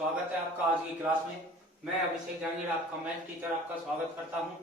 स्वागत है आपका आज की क्लास में। मैं अभिषेक जहांगीर आपका मैथ टीचर आपका स्वागत करता हूं।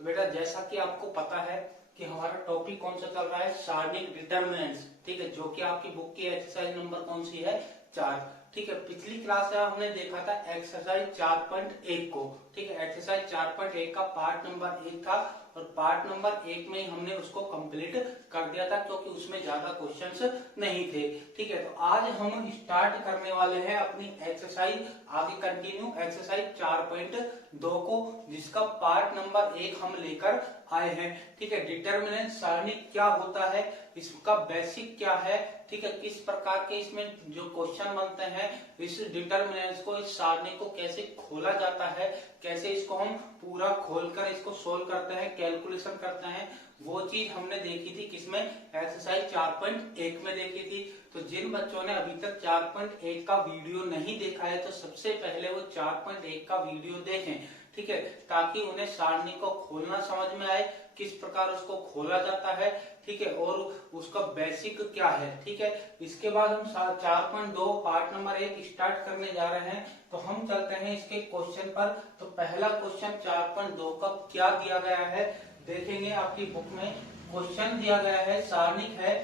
तो बेटा जैसा कि आपको पता है कि हमारा टॉपिक कौन सा चल रहा है, सारणिक डिटरमिनेंट्स, ठीक है, जो कि आपकी बुक की एक्सरसाइज नंबर कौन सी है, 4। ठीक है, पिछली क्लास में हमने देखा था एक्सरसाइज 4.1 को। ठीक है, एक्सरसाइज 4.1 का पार्ट नंबर 1 था और पार्ट नंबर 1 में ही हमने उसको कंप्लीट कर दिया था क्योंकि उसमें ज्यादा क्वेश्चंस नहीं थे। ठीक है, तो आज हम स्टार्ट करने वाले हैं अपनी एक्सरसाइज, आगे कंटिन्यू एक्सरसाइज 4.2 को, जिसका पार्ट नंबर 1 हम लेकर आए हैं। ठीक है, डिटरमिनेंट सारणी क्या होता है, इसका बेसिक क्या है, ठीक है, किस प्रकार के इसमें जो क्वेश्चन बनते हैं, इस डिटरमिनेंट्स को, इस सारणी को कैसे खोला जाता है, कैसे इसको हम पूरा खोलकर इसको सोल्व करते हैं, कैलकुलेशन करते हैं, वो चीज हमने देखी थी किसमें, एक्सरसाइज 4.1 में देखी थी। तो जिन बच्चों ने अभी तक 4.1 का वीडियो नहीं देखा है तो सबसे पहले वो 4.1 का वीडियो देखें। ठीक है, ताकि उन्हें सारणी को खोलना समझ में आए, किस प्रकार उसको खोला जाता है, ठीक है, और उसका बेसिक क्या है। ठीक है, इसके बाद हम 4.2 पार्ट नंबर 1 स्टार्ट करने जा रहे हैं। तो हम चलते हैं इसके क्वेश्चन पर। तो पहला क्वेश्चन 4.2 का क्या दिया गया है देखेंगे। आपकी बुक में क्वेश्चन दिया गया है, सारणिक है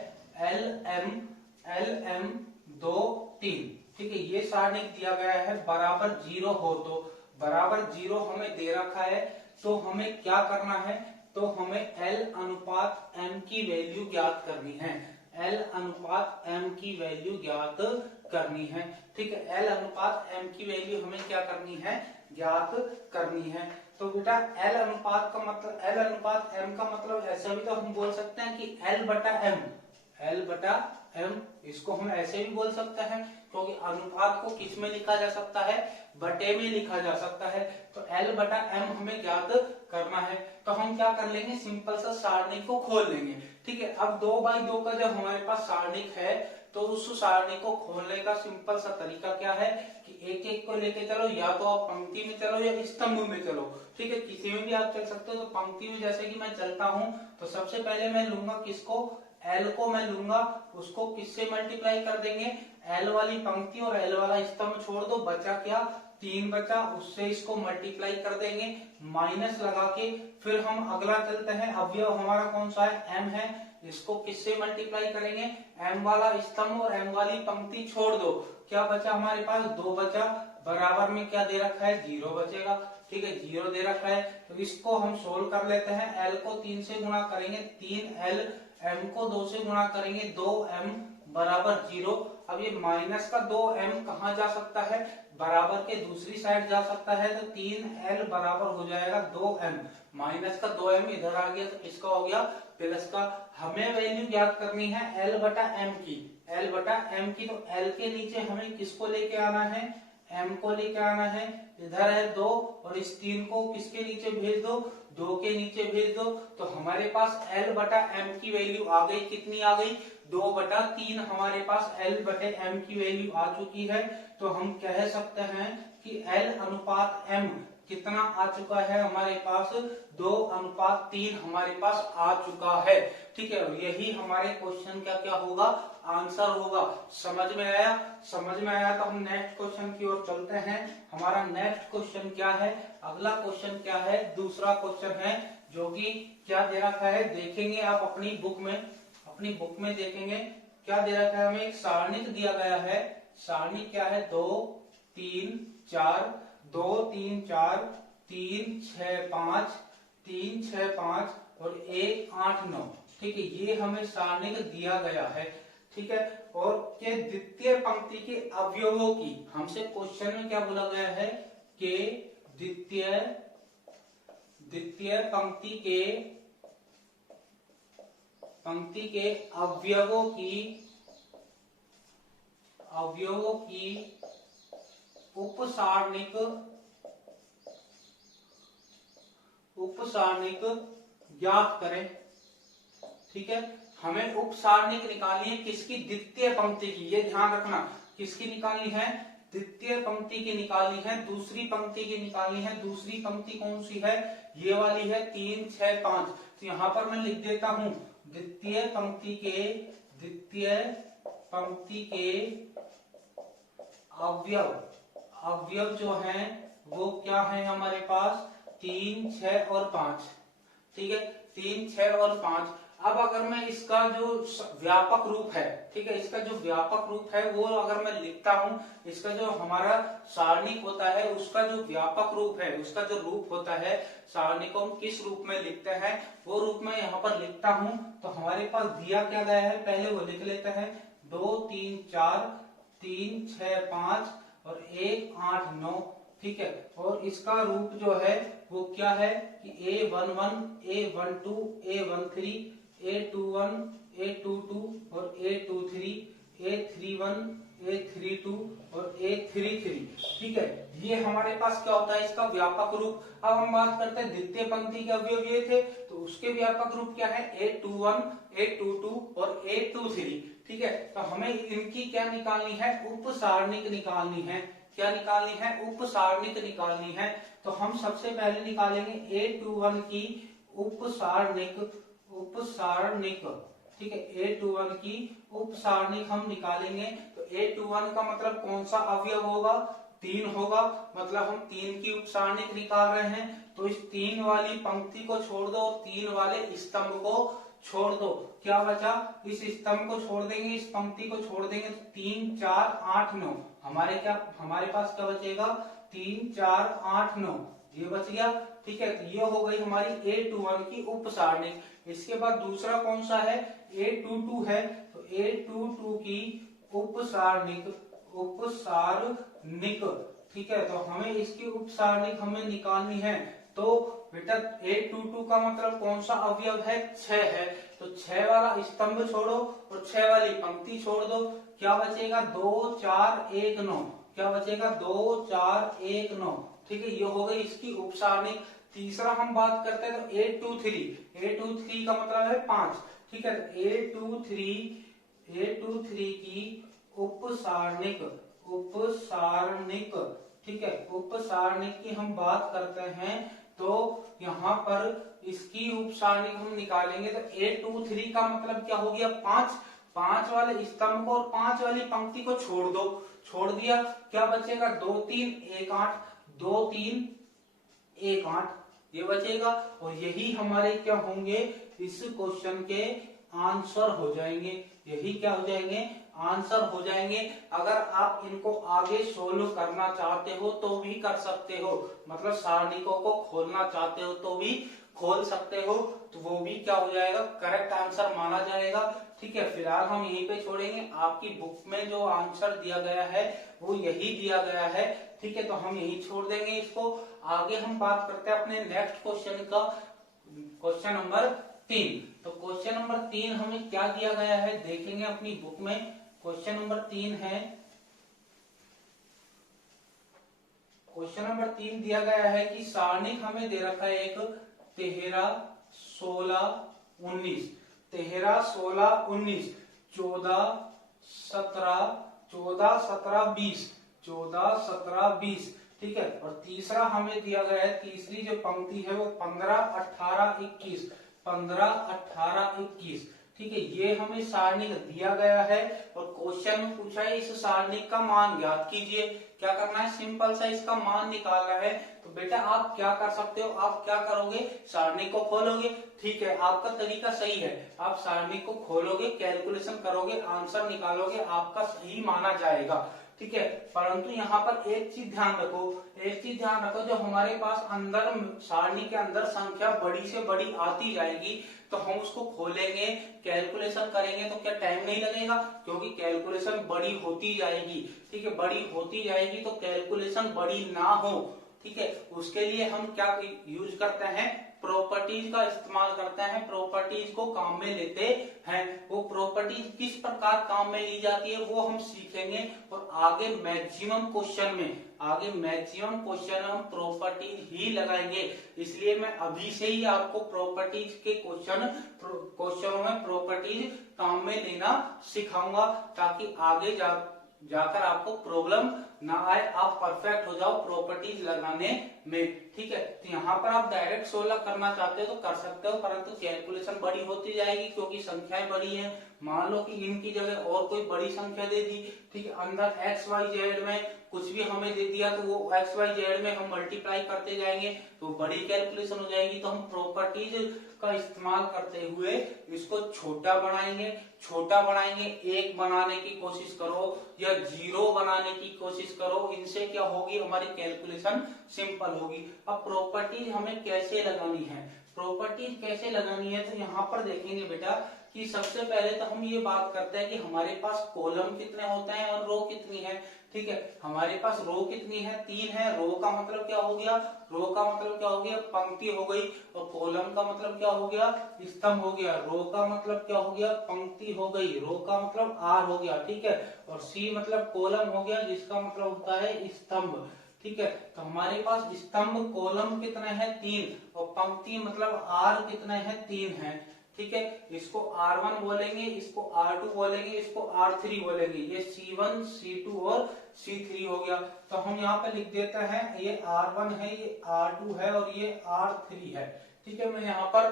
LM 2 3। ठीक है, ये सारणिक दिया गया है, बराबर 0 हो तो, बराबर 0 हमें दे रखा है, तो हमें क्या करना है, तो हमें L अनुपात M की वैल्यू ज्ञात करनी है। L अनुपात M की वैल्यू ज्ञात करनी है। ठीक है, L अनुपात M की वैल्यू हमें क्या करनी है, ज्ञात करनी है। तो बेटा L अनुपात का मतलब, L अनुपात M का मतलब ऐसा भी तो हम बोल सकते हैं कि L बटा M, L बटा M, इसको हम ऐसे भी बोल सकते हैं क्योंकि अनुपात को किस में लिखा जा सकता है, बटे में लिखा जा सकता है। तो L बटा M हमें ज्ञात करना है। तो हम क्या कर लेंगे, सिंपल सा सारणिक को खोल लेंगे। ठीक है, अब 2x2 का जब हमारे पास सारणिक है तो उस सारणी को खोलने का सिंपल सा तरीका क्या है कि एक एक को लेके चलो, या तो आप पंक्ति में चलो या स्तंभ में चलो। ठीक है, किसी में भी आप चल सकते हो। तो पंक्ति में जैसे कि मैं चलता हूं तो सबसे पहले मैं लूंगा किसको, L को मैं लूंगा, उसको किससे मल्टीप्लाई कर देंगे, L वाली पंक्ति और L वाला स्तंभ छोड़ दो, बचा क्या, 3 बचा, उससे इसको मल्टीप्लाई कर देंगे माइनस लगा के। फिर हम अगला चलते हैं, अवयव हमारा कौन सा है, M है, इसको किससे मल्टीप्लाई करेंगे, M वाला स्तंभ और M वाली पंक्ति छोड़ दो, क्या बचा हमारे पास, 2 बचा, बराबर में क्या दे रखा है, 0 बचेगा। ठीक है, 0 दे रखा है। तो इसको हम सोल्व कर लेते हैं। L को 3 से गुणा करेंगे 3L, M को 2 से गुणा करेंगे 2M बराबर 0। अब ये माइनस का 2M कहाँ जा सकता है, बराबर के दूसरी साइड जा सकता है, तो 3L बराबर हो जाएगा 2M। माइनस का 2M इधर आ गया तो किसका हो गया, प्लस का। हमें वैल्यू ज्ञात करनी है L बटा M की, L बटा M की। तो L के नीचे हमें किसको लेके आना है, M को लेके आना है। इधर है 2 और इस 3 को किसके नीचे भेज दो, 2 के नीचे भेज दो। तो हमारे पास L बटा M की वैल्यू आ गई, कितनी आ गई, 2 बटा 3 हमारे पास L बटे M की वैल्यू आ चुकी है। तो हम कह सकते हैं कि L अनुपात M कितना आ चुका है हमारे पास, 2:3 हमारे पास आ चुका है। ठीक है, यही हमारे क्वेश्चन का क्या होगा, आंसर होगा। समझ में आया, समझ में आया। तो हम नेक्स्ट क्वेश्चन की ओर चलते हैं। हमारा नेक्स्ट क्वेश्चन क्या है, अगला क्वेश्चन क्या है, दूसरा क्वेश्चन है जो कि क्या दे रखा है, देखेंगे आप अपनी बुक में, अपनी बुक में देखेंगे क्या दे रखा है। हमें एक सारणिक दिया गया है, सारणी क्या है, 2 3 4, 2 3 4, 3 6 5, 3 6 5 और 1 8 9। ठीक है, ये हमें सारणिक दिया गया है। ठीक है, और के द्वितीय पंक्ति के अवयवों की, हमसे क्वेश्चन में क्या बोला गया है कि द्वितीय पंक्ति के अवयवों की उपसारणिक ज्ञात करें। ठीक है, हमें उपसारणिक निकालनी है किसकी, द्वितीय पंक्ति की। ये ध्यान रखना, किसकी निकालनी है, द्वितीय पंक्ति की निकालनी है, दूसरी पंक्ति की निकालनी है। दूसरी पंक्ति कौन सी है, ये वाली है, 3 6 5। तो यहां पर मैं लिख देता हूं, द्वितीय पंक्ति के अवयव अवयव जो हैं वो क्या है हमारे पास 3, 6 और 5। ठीक है, 3, 6 और 5। अब अगर मैं इसका जो व्यापक रूप है, ठीक है, इसका जो व्यापक रूप है वो अगर मैं लिखता हूं, इसका जो हमारा सारणिक होता है उसका जो व्यापक रूप है, उसका जो रूप होता है सारणी को हम किस रूप में लिखते हैं वो रूप में यहाँ पर लिखता हूं। तो हमारे पास दिया क्या गया है पहले वो लिख लेते हैं। 2, 3, 4, 3, 6, 5 और 1, 8, 9। ठीक है, और इसका रूप जो है वो क्या है कि A11, A12, A13, A21, A22 और A23, A31, A32 और A33। ठीक है, ये हमारे पास क्या होता है इसका व्यापक रूप। अब हम बात करते हैं द्वितीय पंक्ति के अवयव ये थे, तो उसके व्यापक रूप क्या है A21, A22 और A23। ठीक है, तो हमें इनकी क्या निकालनी है, उप सारणिक निकालनी है। क्या निकालनी है, उप सारणिक निकालनी है। तो हम सबसे पहले निकालेंगे A21 की उप सारणिक। ठीक है, A21 की उप सारणिक हम निकालेंगे। तो A21 का मतलब कौन सा अवयव होगा, 3 होगा, मतलब हम 3 की उप सारणिक निकाल रहे हैं। तो इस 3 वाली पंक्ति को छोड़ दो और 3 वाले स्तंभ को छोड़ दो। क्या बचा, इस स्तंभ को छोड़ देंगे, इस पंक्ति को छोड़ देंगे, तो 3, 4, 8, 9 हमारे पास क्या बचेगा, 3, 4, 8, 9 ये बच गया। ठीक है, तो ये हो गई हमारी A21 की उप सारणिक। इसके बाद दूसरा कौन सा है, A22 है। तो A22 की उप सारणिक। ठीक है, तो हमें इसकी उप सारणिक हमें निकालनी है। तो बेटा A22 का मतलब कौन सा अवयव है, 6 है। तो 6 वाला स्तंभ छोड़ो और 6 वाली पंक्ति छोड़ दो। क्या बचेगा, 2, 4, 1, 9। क्या बचेगा, 2, 4, 1, 9। ठीक है, ये हो गई इसकी उप सारणिक। तीसरा हम बात करते हैं तो A23 का मतलब है 5। ठीक है, A23 की उप सारणिक। ठीक है, उप सारणिक की हम बात करते हैं तो यहाँ पर इसकी उप सारणिक हम निकालेंगे। तो A23 का मतलब क्या हो गया, 5 वाले स्तंभ को और 5 वाली पंक्ति को छोड़ दो। छोड़ दिया, क्या बचेगा, 2, 3, 1, 8, 2, 3, 1, 8 ये बचेगा। और यही हमारे क्या होंगे, इस क्वेश्चन के आंसर हो जाएंगे। यही क्या हो जाएंगे, आंसर हो जाएंगे। अगर आप इनको आगे सोल्व करना चाहते हो तो भी कर सकते हो, मतलब सारणिकों को खोलना चाहते हो तो भी खोल सकते हो, तो वो भी क्या हो जाएगा, करेक्ट आंसर माना जाएगा। ठीक है, फिलहाल हम यहीं पे छोड़ेंगे। आपकी बुक में जो आंसर दिया गया है वो यही दिया गया है। ठीक है, तो हम यही छोड़ देंगे इसको। आगे हम बात करते हैं अपने नेक्स्ट क्वेश्चन का, क्वेश्चन नंबर 3। तो क्वेश्चन नंबर 3 हमें क्या दिया गया है देखेंगे अपनी बुक में। क्वेश्चन नंबर 3 है, क्वेश्चन नंबर 3 दिया गया है कि सारणिक हमें दे रखा है एक 13, 16, 19, 13, 16, 19, 14, 17, 20। ठीक है, और तीसरा हमें दिया गया है, तीसरी जो पंक्ति है वो 15, 18, 21, 15, 18, 21। ठीक है, ये हमें सारणिक दिया गया है और क्वेश्चन में पूछा है इस सारणिक का मान ज्ञात कीजिए। क्या करना है, सिंपल सा इसका मान निकालना है। तो बेटा आप क्या कर सकते हो, आप क्या करोगे, सारणिक को खोलोगे। ठीक है, आपका तरीका सही है, आप सारणिक को खोलोगे, कैलकुलेशन करोगे, आंसर निकालोगे, आपका सही माना जाएगा। ठीक है, परंतु यहाँ पर एक चीज ध्यान रखो, जो हमारे पास अंदर सारणी के अंदर संख्या बड़ी से बड़ी आती जाएगी तो हम उसको खोलेंगे, कैलकुलेशन करेंगे तो क्या टाइम नहीं लगेगा, क्योंकि कैलकुलेशन बड़ी होती जाएगी। ठीक है, बड़ी होती जाएगी तो कैलकुलेशन बड़ी ना हो। ठीक है, उसके लिए हम क्या यूज करते हैं, प्रॉपर्टीज का इस्तेमाल करते हैं, प्रॉपर्टीज को काम में लेते हैं। वो प्रॉपर्टीज किस प्रकार काम में ली जाती है वो हम सीखेंगे और आगे मैक्सिमम क्वेश्चन में हम प्रॉपर्टीज ही लगाएंगे। इसलिए मैं अभी से ही आपको प्रॉपर्टीज के क्वेश्चनों में प्रॉपर्टीज काम में लेना सिखाऊंगा, ताकि आगे जाकर आपको प्रॉब्लम ना आए, आप परफेक्ट हो जाओ प्रॉपर्टीज लगाने में। ठीक है, तो यहाँ पर आप डायरेक्ट सोल्व करना चाहते हो तो कर सकते हो, परंतु कैलकुलेशन बड़ी होती जाएगी क्योंकि संख्याएं बड़ी हैं। मान लो कि इनकी जगह और कोई बड़ी संख्या दे दी, ठीक है, अंदर XYZ में कुछ भी हमें दे दिया तो वो एक्स वाई जेड में हम मल्टीप्लाई करते जाएंगे तो बड़ी कैलकुलेशन हो जाएगी। तो हम प्रॉपर्टीज का इस्तेमाल करते हुए इसको छोटा बनाएंगे, छोटा बनाएंगे, एक बनाने की कोशिश करो या जीरो बनाने की कोशिश करो, इनसे क्या होगी हमारी कैलकुलेशन सिंपल होगी। अब प्रॉपर्टीज हमें कैसे लगानी है, प्रॉपर्टीज कैसे लगानी है, तो यहाँ पर देखेंगे बेटा कि सबसे पहले तो हम ये बात करते हैं कि हमारे पास कॉलम कितने होते हैं और रो कितनी है। ठीक है, हमारे पास रो कितनी है, 3 है। रो का मतलब क्या हो गया, रो का मतलब क्या हो गया, पंक्ति हो गई। और कॉलम का मतलब क्या हो गया, स्तंभ हो गया। रो का मतलब क्या हो गया, पंक्ति हो गई। रो का मतलब आर हो गया। ठीक है, और सी मतलब कॉलम हो गया, जिसका मतलब होता है स्तंभ। ठीक है, तो हमारे पास स्तंभ कॉलम कितने हैं, 3, और पंक्ति मतलब आर कितने हैं, 3 है। ठीक है, इसको R1 बोलेंगे, इसको R2 बोलेंगे, इसको R3 बोलेंगे। ये C1, C2 और C3 हो गया। तो हम यहाँ पे लिख देते हैं ये R1 है, ये R2 है और ये R3 है। ठीक है, मैं यहाँ पर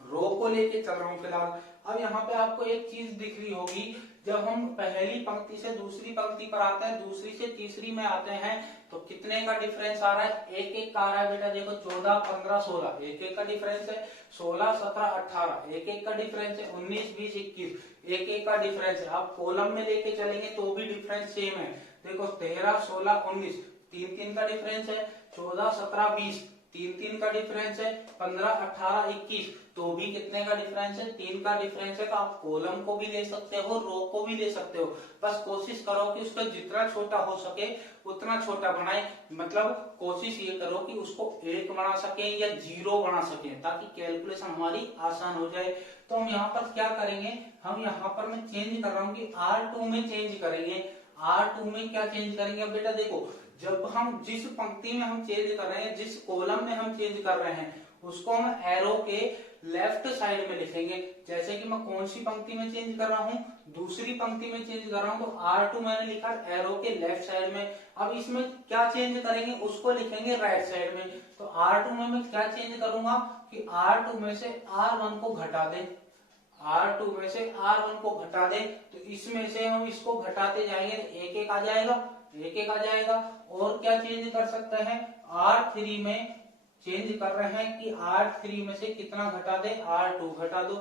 रो को लेके चल रहा हूँ फिलहाल। अब यहाँ पे आपको एक चीज दिख रही होगी, जब हम पहली पंक्ति से दूसरी पंक्ति पर आते हैं, दूसरी से तीसरी में आते हैं, तो कितने का डिफरेंस आ रहा है, एक एक का आ रहा है बेटा। देखो 14, 15, 16, एक एक का डिफरेंस है। 16, 17, 18, एक एक का डिफरेंस है। 19, 20, 21, एक एक का डिफरेंस है। आप कॉलम में लेके चलेंगे तो भी डिफरेंस सेम है। देखो 13, 16, 19, 3, 3 का डिफरेंस है। 14, 17, 20, 3, 3 का डिफरेंस है। 15, 18, 21, तो भी कितने का डिफरेंस है, 3 का डिफरेंस है। तो आप कॉलम को भी ले सकते हो, रो को भी ले सकते हो। बस कोशिश करो कि उसका जितना छोटा हो सके उतना छोटा बनाए। मतलब कोशिश ये करो कि उसको 1 बना सके या 0 बना सके, ताकि कैलकुलेशन हमारी आसान हो जाए। तो हम यहाँ पर क्या करेंगे, हम यहाँ पर मैं चेंज कर रहा हूँ कि R2 में चेंज करेंगे। R2 में क्या चेंज करेंगे, अब बेटा देखो, जब हम जिस पंक्ति में हम चेंज कर रहे हैं, जिस कॉलम में हम चेंज कर रहे हैं, उसको हम एरो के लेफ्ट साइड में लिखेंगे। जैसे कि मैं कौन सी पंक्ति में चेंज कर रहा हूँ, दूसरी पंक्ति में चेंज कर रहा हूँ, तो R2 मैंने लिखा एरो के लेफ्ट साइड में। अब इसमें क्या चेंज करेंगे, उसको लिखेंगे राइट साइड में। तो R2 में मैं क्या चेंज करूंगा कि R2 में से R1 को घटा दें, R2 में से R1 को घटा दें। तो इसमें से हम इसको घटाते जाएंगे, एक एक आ जाएगा, एक एक आ जाएगा। और क्या चेंज कर सकते हैं, R3 में चेंज कर रहे हैं कि R3 में से कितना घटा दे, R2 घटा दो।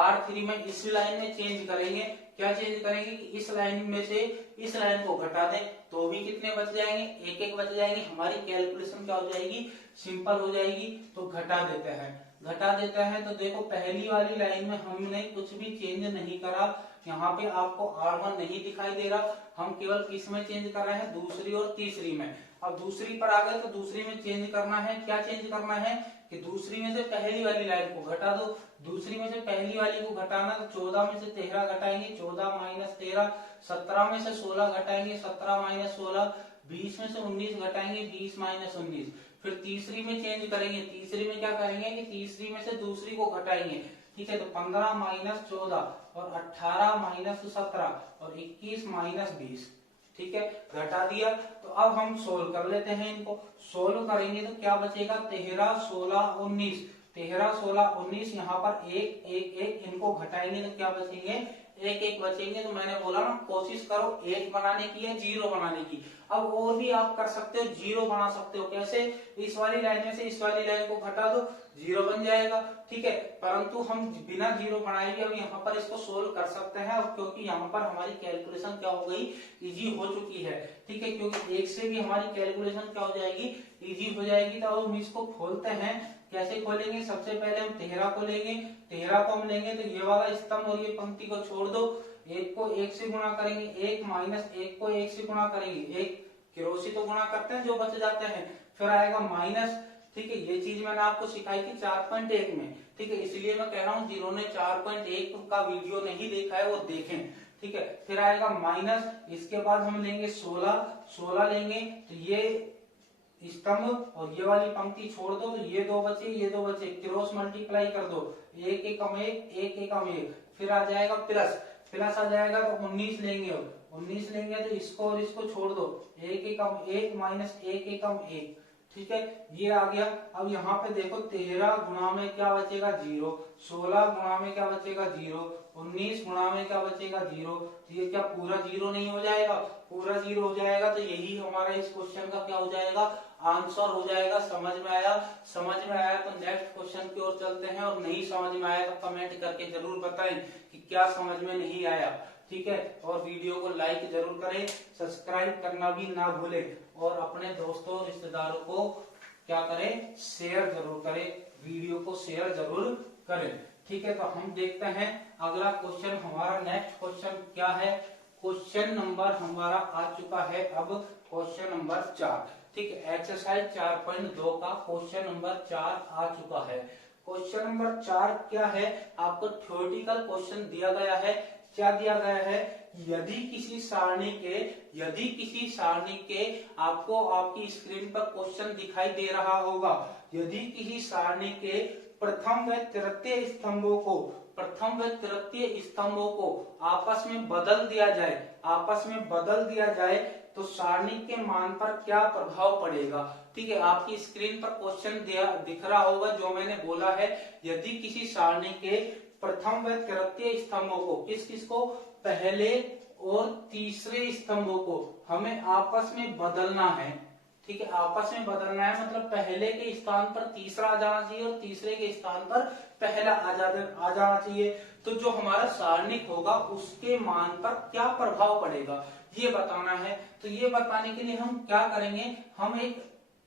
R3 में इस लाइन में चेंज करेंगे, क्या चेंज करेंगे कि इस लाइन में से इस लाइन को घटा दें, तो भी कितने बच जाएंगे, एक एक बच जाएंगे। हमारी कैलकुलेशन क्या हो जाएगी, सिंपल हो जाएगी। तो घटा देते हैं, घटा देते हैं। तो देखो पहली वाली लाइन में हमने कुछ भी चेंज नहीं करा, यहाँ पे आपको R1 नहीं दिखाई दे रहा। हम केवल किस में चेंज कर रहे हैं, दूसरी और तीसरी में। अब दूसरी पर आ गए तो दूसरी में चेंज करना है, क्या चेंज करना है कि दूसरी में से पहली वाली लाइन को घटा दो। दूसरी में से पहली वाली को घटाना, तो 14 में से 13 घटाएंगे, 14 माइनस 13। 17 में से 16 घटाएंगे, 17 माइनस 16। 20 में से 19 घटाएंगे, 20 माइनस 19। फिर तीसरी में चेंज करेंगे, तीसरी में क्या करेंगे कि तीसरी में से दूसरी को घटाएंगे। ठीक है, तो 15 माइनस 14 और 18 माइनस 17 और 21 माइनस 20। ठीक है, घटा दिया। तो अब हम सोल्व कर लेते हैं इनको। सोल्व करेंगे तो क्या बचेगा, 13, 16, 19। 13, 16, 19, यहाँ पर एक एक एक, इनको घटाएंगे तो क्या बचेंगे, एक एक बचेंगे। तो मैंने बोला ना, कोशिश करो 1 बनाने की या 0 बनाने की। अब और भी आप कर सकते हो, 0 बना सकते हो। कैसे, इस वाली लाइन में से इस वाली लाइन को घटा दो, 0 बन जाएगा। ठीक है, परंतु हम बिना 0 बनाए भी अब यहाँ पर इसको सोल्व कर सकते हैं, और क्योंकि यहाँ पर हमारी कैलकुलेशन क्या हो गई, इजी हो चुकी है। ठीक है, क्योंकि 1 से भी हमारी कैलकुलेशन क्या हो जाएगी, इजी हो जाएगी। तो अब हम इसको खोलते हैं। कैसे खोलेंगे, सबसे पहले हम 13 को लेंगे। 13 को हम लेंगे तो ये वाला स्तंभ और ये पंक्ति को छोड़ दो। 1 को 1 से गुणा करेंगे, 1 माइनस 1 को 1 से गुणा करेंगे, 1 क्रोशी तो गुणा करते हैं, जो बच जाते हैं। फिर आएगा माइनस। ठीक है, ये चीज मैंने आपको सिखाई थी 4.1 में। ठीक है, इसलिए मैं कह रहा हूँ जिन्होंने 4.1 का वीडियो नहीं देखा है वो देखें। ठीक है, फिर आएगा माइनस। इसके बाद हम लेंगे 16, 16 लेंगे तो ये स्तंभ और ये वाली पंक्ति छोड़ दो, तो ये दो बचे, ये दो बचे, क्रॉस मल्टीप्लाई कर दो, 1 एकम 1, 1 एकम 1। फिर आ जाएगा प्लस, प्लस आ जाएगा तो 19 लेंगे। 19 लेंगे तो इसको और इसको छोड़ दो, 1 एकम 1 माइनस 1 एकम 1। ठीक है, ये आ गया। अब यहाँ पे देखो 13 गुणा में क्या बचेगा 0, 16 गुणा में क्या बचेगा 0, 19 गुणा में क्या बचेगा 0। तो ये क्या पूरा 0 नहीं हो जाएगा? पूरा 0 हो जाएगा। तो यही हमारा इस क्वेश्चन का क्या हो जाएगा? आंसर हो जाएगा। समझ में आया? समझ में आया तो नेक्स्ट क्वेश्चन की ओर चलते हैं, और नहीं समझ में आया तो कमेंट करके जरूर बताएं कि क्या समझ में नहीं आया। ठीक है, और वीडियो को लाइक जरूर करें, सब्सक्राइब करना भी ना भूलें, और अपने दोस्तों रिश्तेदारों को क्या करें? शेयर जरूर करें, वीडियो को शेयर जरूर करें। ठीक है, तो हम देखते हैं अगला क्वेश्चन। हमारा नेक्स्ट क्वेश्चन क्या है? क्वेश्चन नंबर हमारा आ चुका है अब क्वेश्चन नंबर 4। ठीक है, एक्सरसाइज 4.2 का क्वेश्चन नंबर 4 आ चुका है। क्वेश्चन नंबर 4 क्या है? आपको थ्योरेटिकल क्वेश्चन दिया गया है। क्या दिया गया है? यदि किसी सारणी के आपको आपकी स्क्रीन पर क्वेश्चन दिखाई दे रहा होगा, यदि किसी सारणी के प्रथम व तृतीय स्तंभों को आपस में बदल दिया जाए तो सारणी के मान पर क्या प्रभाव पड़ेगा? ठीक है, आपकी स्क्रीन पर क्वेश्चन दिख रहा होगा जो मैंने बोला है। यदि किसी सारणी के प्रथम व तृतीय स्तंभों को, किस को? पहले और तीसरे स्तंभों को हमें आपस में बदलना है। ठीक है, आपस में बदलना है मतलब पहले के स्थान पर तीसरा आ जाना चाहिए और तीसरे के स्थान पर पहला आ जाना चाहिए। तो जो हमारा सारणिक होगा उसके मान पर क्या प्रभाव पड़ेगा ये बताना है। तो ये बताने के लिए हम क्या करेंगे? हम एक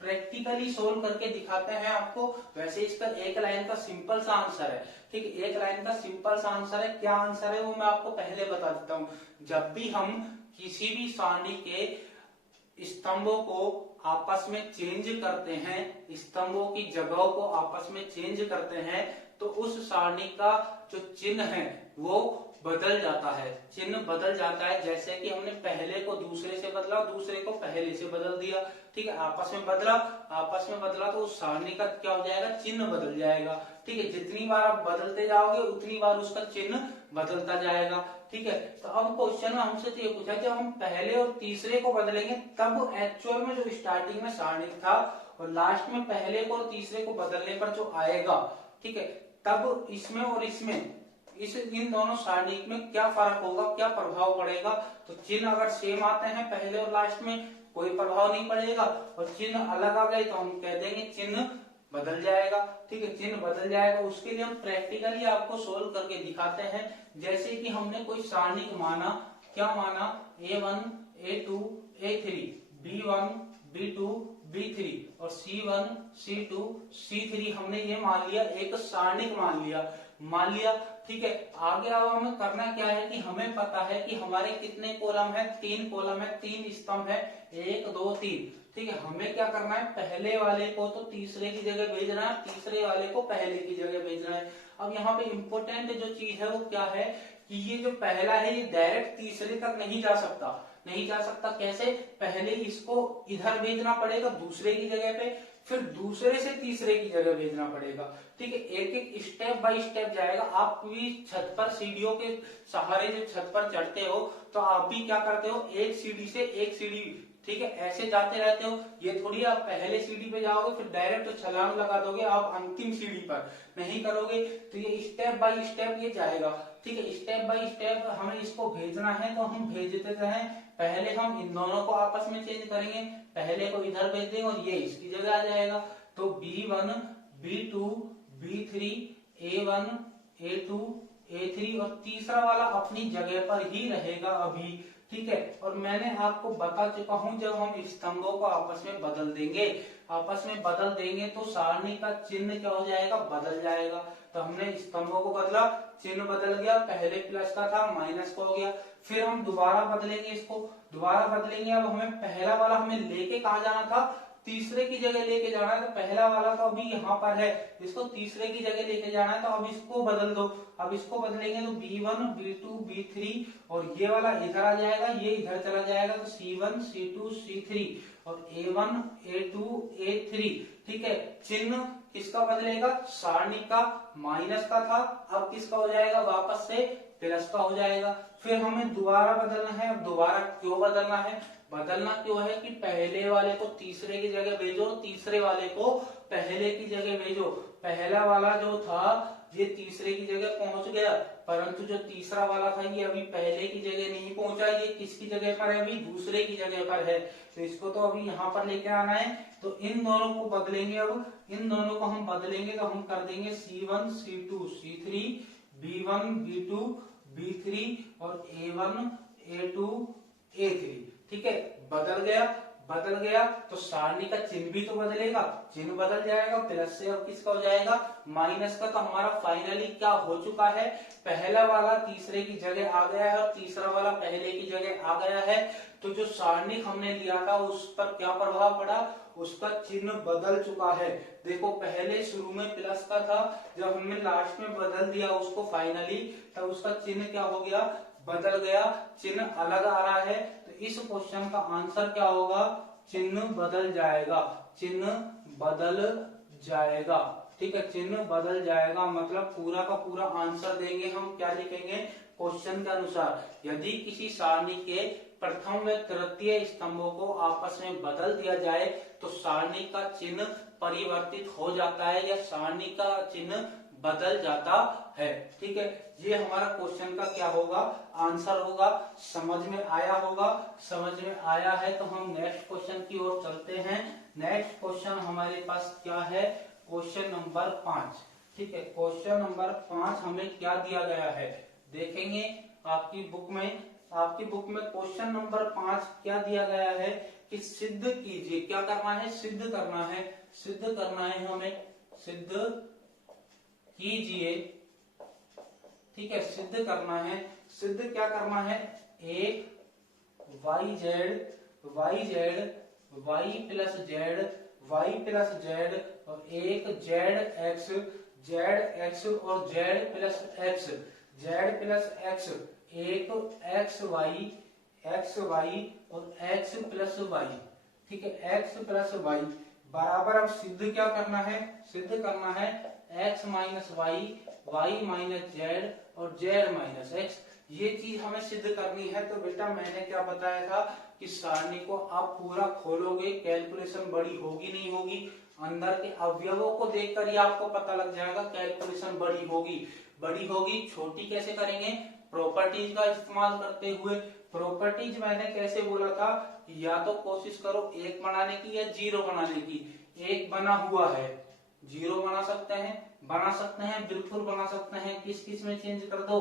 प्रैक्टिकली सोल्व करके दिखाते हैं आपको। वैसे इसका एक लाइन का सिंपल सा आंसर है। ठीक है, एक लाइन का सिंपल सा आंसर है। क्या आंसर है वो मैं आपको पहले बता देता हूँ। जब भी हम किसी भी सारणी के स्तंभों को आपस में चेंज करते हैं, स्तंभों की जगहों को आपस में चेंज करते हैं, तो उस सारणी का जो चिन्ह है वो बदल जाता है। चिन्ह बदल जाता है। जैसे कि हमने पहले को दूसरे से बदला, दूसरे को पहले से बदल दिया। ठीक है, आपस में बदला तो उस सारणी का क्या हो जाएगा? चिन्ह बदल जाएगा। ठीक है, जितनी बार आप बदलते जाओगे उतनी बार उसका चिन्ह बदलता जाएगा। ठीक है, तो अब क्वेश्चन में हमसे तो ये पूछा जब हम पहले और तीसरे को बदलेंगे तब एक्चुअल में जो स्टार्टिंग में सारणी था और लास्ट में पहले को और तीसरे को बदलने पर जो आएगा, ठीक है, तब इसमें और इसमें इन दोनों सारणी में क्या फर्क होगा, क्या प्रभाव पड़ेगा? तो चिन्ह अगर सेम आते हैं पहले और लास्ट में कोई प्रभाव नहीं पड़ेगा, और चिन्ह अलग आ गए तो हम कह देंगे चिन्ह बदल जाएगा। ठीक है, चिन्ह बदल जाएगा। उसके लिए हम प्रैक्टिकली आपको सोल्व करके दिखाते हैं। जैसे कि हमने कोई सारणी माना, क्या माना? A1, A2, A3, B1, B2, B3 और C1, C2, C3 हमने ये मान लिया, एक सारणिक मान लिया। ठीक है, आगे अब हमें करना क्या है कि हमें पता है कि हमारे कितने कॉलम है? 3 कॉलम है, 3 स्तंभ है, 1 2 3। ठीक है, हमें क्या करना है? पहले वाले को तो तीसरे की जगह भेजना है, तीसरे वाले को पहले की जगह भेजना है। अब यहाँ पे इम्पोर्टेंट जो चीज है वो क्या है कि ये जो पहला है ये डायरेक्ट तीसरे तक नहीं जा सकता। कैसे? पहले इसको इधर भेजना पड़ेगा दूसरे की जगह पे, फिर दूसरे से तीसरे की जगह भेजना पड़ेगा। ठीक है, एक एक स्टेप बाय स्टेप जाएगा। आप भी छत पर सीढ़ियों के सहारे जब छत पर चढ़ते हो तो आप भी क्या करते हो? एक सीढ़ी से एक सीढ़ी, ठीक है, ऐसे जाते रहते हो। ये थोड़ी आप पहले सीढ़ी पे जाओगे फिर डायरेक्ट छलांग लगा दोगे आप अंतिम सीढ़ी पर, नहीं करोगे। तो ये स्टेप बाय स्टेप ये जाएगा। ठीक है, स्टेप बाय स्टेप हमें इसको भेजना है तो हम भेजते जाएं। पहले हम इन दोनों को आपस में चेंज करेंगे, पहले को इधर भेज देंगे और ये इसकी जगह आ जाएगा। तो B1, B2, B3, A1, A2, A3 और तीसरा वाला अपनी जगह पर ही रहेगा अभी। ठीक है, और मैंने आपको बता चुका हूं जब हम स्तंभों को आपस में बदल देंगे तो सारणी का चिन्ह क्या हो जाएगा? बदल जाएगा। तो हमने स्तंभों को बदला, चिन्ह बदल गया, पहले प्लस का था माइनस का हो गया। फिर हम दोबारा बदलेंगे अब हमें पहला वाला हमें लेके कहा जाना था? तीसरे की जगह लेके जाना है। तो पहला वाला तो अभी यहाँ पर है, इसको तीसरे की जगह लेके जाना है, तो अब इसको बदल दो। अब इसको बदलेंगे तो B1, B2, B3 और ये वाला इधर आ जाएगा, ये इधर चला जाएगा, तो C1, C2, C3 और A1, A2, A3। ठीक है, चिन्ह किसका बदलेगा? सारणी का माइनस का था, अब किसका हो जाएगा? वापस से प्लस का हो जाएगा। फिर हमें दोबारा बदलना है। अब दोबारा क्यों बदलना है? बदलना क्यों है कि पहले वाले को तीसरे की जगह भेजो, तीसरे वाले को पहले की जगह भेजो। पहला वाला जो था ये तीसरे की जगह पहुंच गया, परंतु जो तीसरा वाला था ये अभी पहले की जगह नहीं पहुंचा, ये किसकी जगह पर है, अभी दूसरे की जगह पर है। तो इसको तो अभी यहाँ पर लेके आना है। तो इन दोनों को बदलेंगे, अब इन दोनों को हम बदलेंगे तो हम कर देंगे C1 C2 C3, B1 B2 B3 और A1 A2 A3। ठीक है, बदल गया तो सारणी का चिन्ह भी तो बदलेगा, चिन्ह बदल जाएगा, प्लस से अब किसका हो जाएगा, माइनस का। तो हमारा फाइनली क्या हो चुका है, पहला वाला तीसरे की जगह आ गया है और तीसरा वाला पहले की जगह आ गया है। तो जो सारणी हमने लिया था उस पर क्या प्रभाव पड़ा, उसका चिन्ह बदल चुका है। देखो पहले शुरू में प्लस का था, जब हमने लास्ट में बदल दिया उसको फाइनली, तब उसका चिन्ह क्या हो गया, बदल गया, चिन्ह अलग आ रहा है। तो इस क्वेश्चन का आंसर क्या होगा, चिन्ह बदल जाएगा, चिन्ह बदल जाएगा। ठीक है, चिन्ह बदल जाएगा मतलब पूरा का पूरा आंसर देंगे हम, क्या लिखेंगे, क्वेश्चन के अनुसार। यदि किसी सारणी के प्रथम व तृतीय स्तंभों को आपस में बदल दिया जाए तो सारणी का चिन्ह परिवर्तित हो जाता है या सारणी का चिन्ह बदल जाता है। ठीक है, ये हमारा क्वेश्चन का क्या होगा, आंसर होगा। समझ में आया होगा, समझ में आया है तो हम नेक्स्ट क्वेश्चन की ओर चलते हैं। नेक्स्ट क्वेश्चन हमारे पास क्या है, क्वेश्चन नंबर 5। ठीक है, क्वेश्चन नंबर 5 हमें क्या दिया गया है, देखेंगे आपकी बुक में। आपकी बुक में क्वेश्चन नंबर 5 क्या दिया गया है कि सिद्ध कीजिए, क्या करना है, सिद्ध करना है, सिद्ध करना है हमें, सिद्ध कीजिए। ठीक है, सिद्ध करना है, सिद्ध क्या करना है, एक Y Z Y plus Z और एक जेड एक्स और जेड प्लस एक्स, एक एक्स वाई और एक्स प्लस वाई। ठीक है, एक्स प्लस वाई बराबर, अब सिद्ध क्या करना है, सिद्ध करना है X minus Y minus Z और जेड माइनस एक्स। ये चीज हमें सिद्ध करनी है। तो बेटा मैंने क्या बताया था कि सारणी को आप पूरा खोलोगे, कैलकुलेशन बड़ी होगी नहीं होगी, अंदर के अवयवों को देखकर ही आपको पता लग जाएगा कैलकुलेशन बड़ी होगी छोटी कैसे करेंगे, प्रॉपर्टीज का इस्तेमाल करते हुए। प्रॉपर्टीज मैंने कैसे बोला था, या तो कोशिश करो एक बनाने की या जीरो बनाने की। एक बना हुआ है, जीरो बना सकते हैं, बिल्कुल बना सकते हैं। किस किस में चेंज कर दो,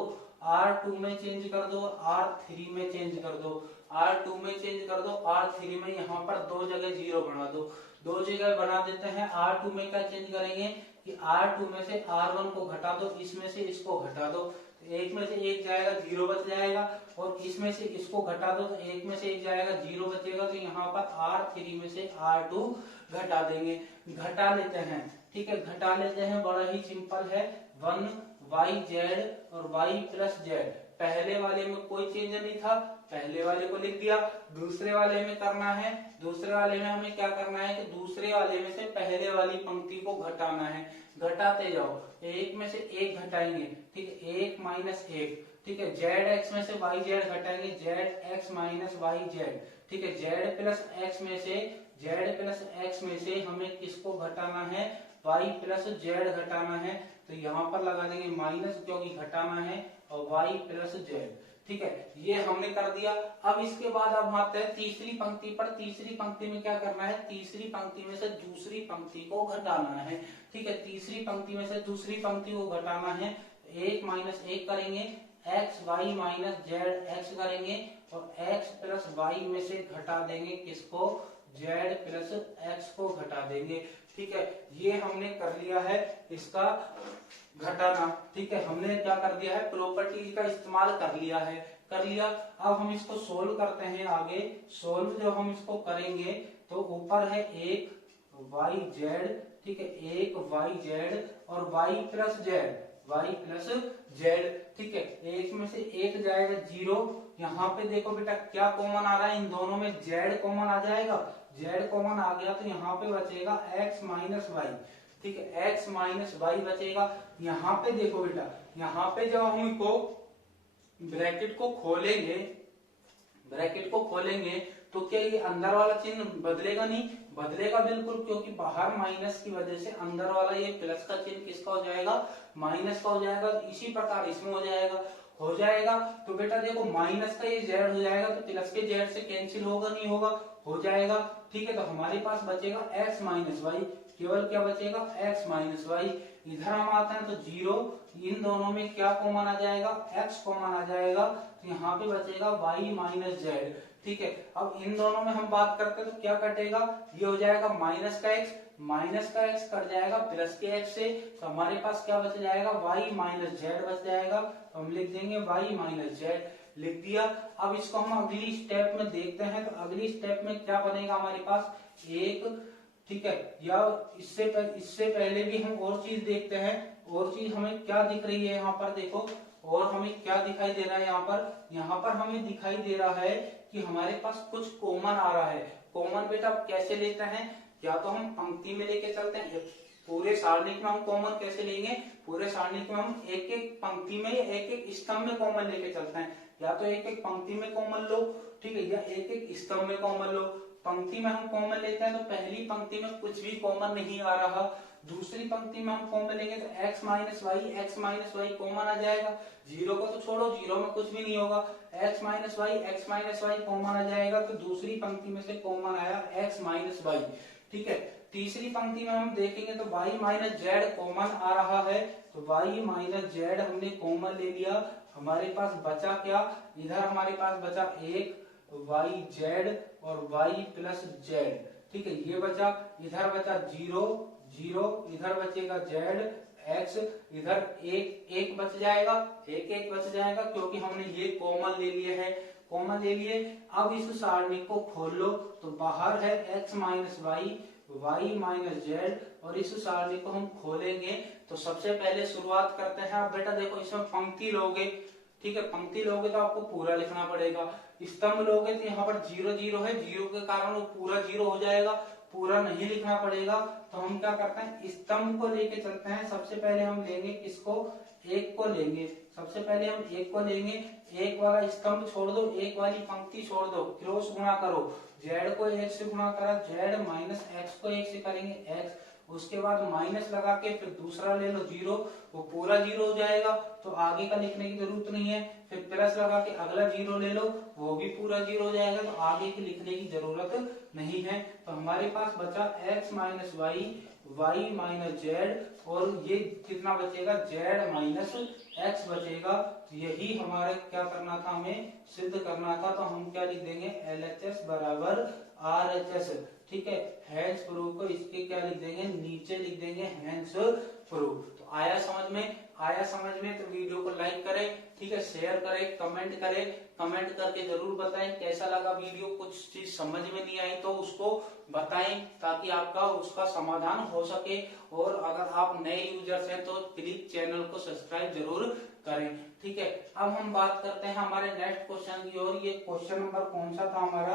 R2 में चेंज कर दो, R3 में चेंज कर दो, R2 में चेंज कर दो, R3 में। यहाँ पर दो जगह जीरो बना दो, दो जगह बना देते हैं। R2 में क्या चेंज करेंगे कि R2 में से R1 को घटा दो, इसमें से इसको घटा दो, एक में से एक जाएगा, जीरो बच जाएगा, और इसमें से इसको घटा दो तो एक में से एक जाएगा, जीरो बचेगा। तो यहाँ पर R3 में से R2 घटा देंगे, घटा लेते हैं। ठीक है, घटा लेते हैं, बड़ा ही सिंपल है। 1 वाई जेड और वाई प्लस जेड, पहले वाले में कोई चेंज नहीं था, पहले वाले को लिख दिया। दूसरे वाले में करना है, दूसरे वाले में हमें क्या करना है कि दूसरे वाले में से पहले वाली पंक्ति को घटाना है, घटाते जाओ, एक में से एक घटाएंगे। ठीक है, एक माइनस एक। ठीक है, जेड एक्स में से वाई जेड घटाएंगे, Z X minus Y Z. ठीक है, जेड प्लस एक्स में से हमें किसको घटाना है, वाई प्लस जेड घटाना है। तो यहाँ पर लगा देंगे माइनस, क्योंकि घटाना है, और वाई प्लस जेड। ठीक है, ये हमने कर दिया। अब इसके बाद अब आते हैं तीसरी पंक्ति पर। तीसरी पंक्ति में क्या करना है, तीसरी पंक्ति में से दूसरी पंक्ति को घटाना है। ठीक है, तीसरी पंक्ति में से दूसरी पंक्ति को घटाना है, एक माइनस एक करेंगे, X Y minus Z X करेंगे, और एक्स प्लस वाई में से घटा देंगे किसको, जेड प्लस एक्स को घटा देंगे। ठीक है, ये हमने कर लिया है इसका घटाना। ठीक है, हमने क्या कर दिया है, प्रॉपर्टीज का इस्तेमाल कर लिया। अब हम इसको सोल्व करते हैं आगे। सोल्व जब हम इसको करेंगे तो ऊपर है एक वाई जेड, ठीक है, एक वाई जेड और वाई प्लस जेड। ठीक है, एक में से एक जाएगा जीरो। यहाँ पे देखो बेटा क्या कॉमन आ रहा है, इन दोनों में जेड कॉमन आ जाएगा, जेड कॉमन आ गया तो यहाँ पे बचेगा एक्स माइनस वाई। ठीक है, एक्स माइनस वाई बचेगा। यहाँ पे देखो बेटा, यहाँ पे जब हम इसको ब्रैकेट को खोलेंगे तो क्या ये अंदर वाला चिन्ह बदलेगा? नहीं बदलेगा बिल्कुल, क्योंकि बाहर माइनस की वजह से अंदर वाला ये प्लस का चिन्ह किसका हो जाएगा? माइनस का हो जाएगा। इसी प्रकार इसमें हो जाएगा। तो बेटा देखो माइनस का ये जेड हो जाएगा, तो प्लस के जेड से कैंसिल होगा? नहीं होगा, हो जाएगा। ठीक है, तो हमारे पास बचेगा एक्स माइनस वाई, केवल क्या बचेगा? X minus Y. इधर हम आते हैं तो 0, इन दोनों में क्या कॉमन आ जाएगा? एक्स कॉमन आ जाएगा, तो यहाँ पे बचेगा वाई माइनस जेड। ठीक है, अब इन दोनों में हम बात करते हैं तो क्या कटेगा? ये हो जाएगा माइनस का एक्स कट जाएगा प्लस के एक्स से, तो हमारे पास क्या बच जाएगा? वाई माइनस जेड बच जाएगा। तो हम लिख देंगे वाई माइनस जेड, लिख दिया। अब इसको हम अगली स्टेप में देखते हैं, तो अगली स्टेप में क्या बनेगा हमारे पास? एक, ठीक है, या इससे पहले भी हम और चीज देखते हैं। और चीज हमें क्या दिख रही है यहाँ पर? देखो, और हमें क्या दिखाई दे रहा है यहाँ पर हमें दिखाई दे रहा है कि हमारे पास कुछ कॉमन आ रहा है। कॉमन बेटा कैसे लेते हैं? या तो हम पंक्ति में लेके चलते हैं, पूरे सारणिक में हम कॉमन कैसे लेंगे? पूरे सारणिक में हम एक एक पंक्ति में या एक एक स्तंभ में कॉमन लेके चलते हैं। या तो एक एक पंक्ति में कॉमन लो, ठीक है, या एक एक स्तंभ में कॉमन लो। पंक्ति में हम कॉमन लेते हैं तो पहली पंक्ति में कुछ भी कॉमन नहीं आ रहा। दूसरी पंक्ति में हम कॉमन लेंगे तो एक्स माइनस वाई कॉमन आ जाएगा। जीरो को तो छोड़ो, जीरो में कुछ भी नहीं होगा। एक्स माइनस वाई कॉमन आ जाएगा, तो दूसरी पंक्ति में से कॉमन आया एक्स माइनस वाई। ठीक है, तीसरी पंक्ति में हम देखेंगे तो वाई माइनस जेड कॉमन आ रहा है, तो वाई माइनस जेड हमने कॉमन ले लिया। हमारे पास बचा क्या? इधर हमारे पास बचा एक वाई जेड और वाई प्लस जेड। ठीक है, ये बचा। इधर बचा जीरो, इधर बचेगा जेड एक्स, इधर एक बच जाएगा, एक बच जाएगा, क्योंकि हमने ये कॉमन ले लिए। अब इस सारणी को खोल लो, तो बाहर है X minus Y minus Z, और इस सारणी को हम खोलेंगे तो सबसे पहले शुरुआत करते हैं। अब बेटा देखो, इसमें पंक्ति लोगे, ठीक है, पंक्ति लोगे तो आपको पूरा लिखना पड़ेगा। स्तंभ लोगे तो यहाँ पर 0 0 है, 0 के कारण वो पूरा 0 हो जाएगा, पूरा नहीं लिखना पड़ेगा। तो हम क्या करते हैं? स्तंभ को लेके चलते हैं। सबसे पहले हम लेंगे किसको? एक को लेंगे। सबसे पहले हम एक को लेंगे, एक वाला स्तंभ छोड़ दो, एक वाली पंक्ति छोड़ दो, क्रॉस गुणा करो। जेड को एक से गुणा करा, जेड माइनस एक्स को एक से करेंगे एक्स, उसके बाद माइनस लगा के फिर दूसरा ले लो 0, वो पूरा 0 हो जाएगा, तो आगे का लिखने की जरूरत नहीं है। फिर प्लस लगा के अगला 0 ले लो, वो भी पूरा 0 हो जाएगा, तो आगे की लिखने की जरूरत नहीं है। तो हमारे पास बचा x minus Y minus Z, और ये कितना बचेगा? जेड माइनस एक्स बचेगा। तो यही हमारे क्या करना था? हमें सिद्ध करना था। तो हम क्या लिख देंगे? LHS बराबर RHS। ठीक है, हैंस प्रूफ को इसके क्या लिख देंगे? नीचे लिख देंगे हैंस प्रूफ। तो आया समझ में? तो वीडियो को लाइक करें, ठीक है, शेयर करें, कमेंट करके जरूर बताएं कैसा लगा वीडियो। कुछ चीज समझ में नहीं आई तो उसको बताएं, ताकि आपका उसका समाधान हो सके। और अगर आप नए यूजर्स हैं तो प्लीज चैनल को सब्सक्राइब जरूर करें। ठीक है, अब हम बात करते हैं हमारे नेक्स्ट क्वेश्चन की ओर। ये क्वेश्चन नंबर कौन सा था? हमारा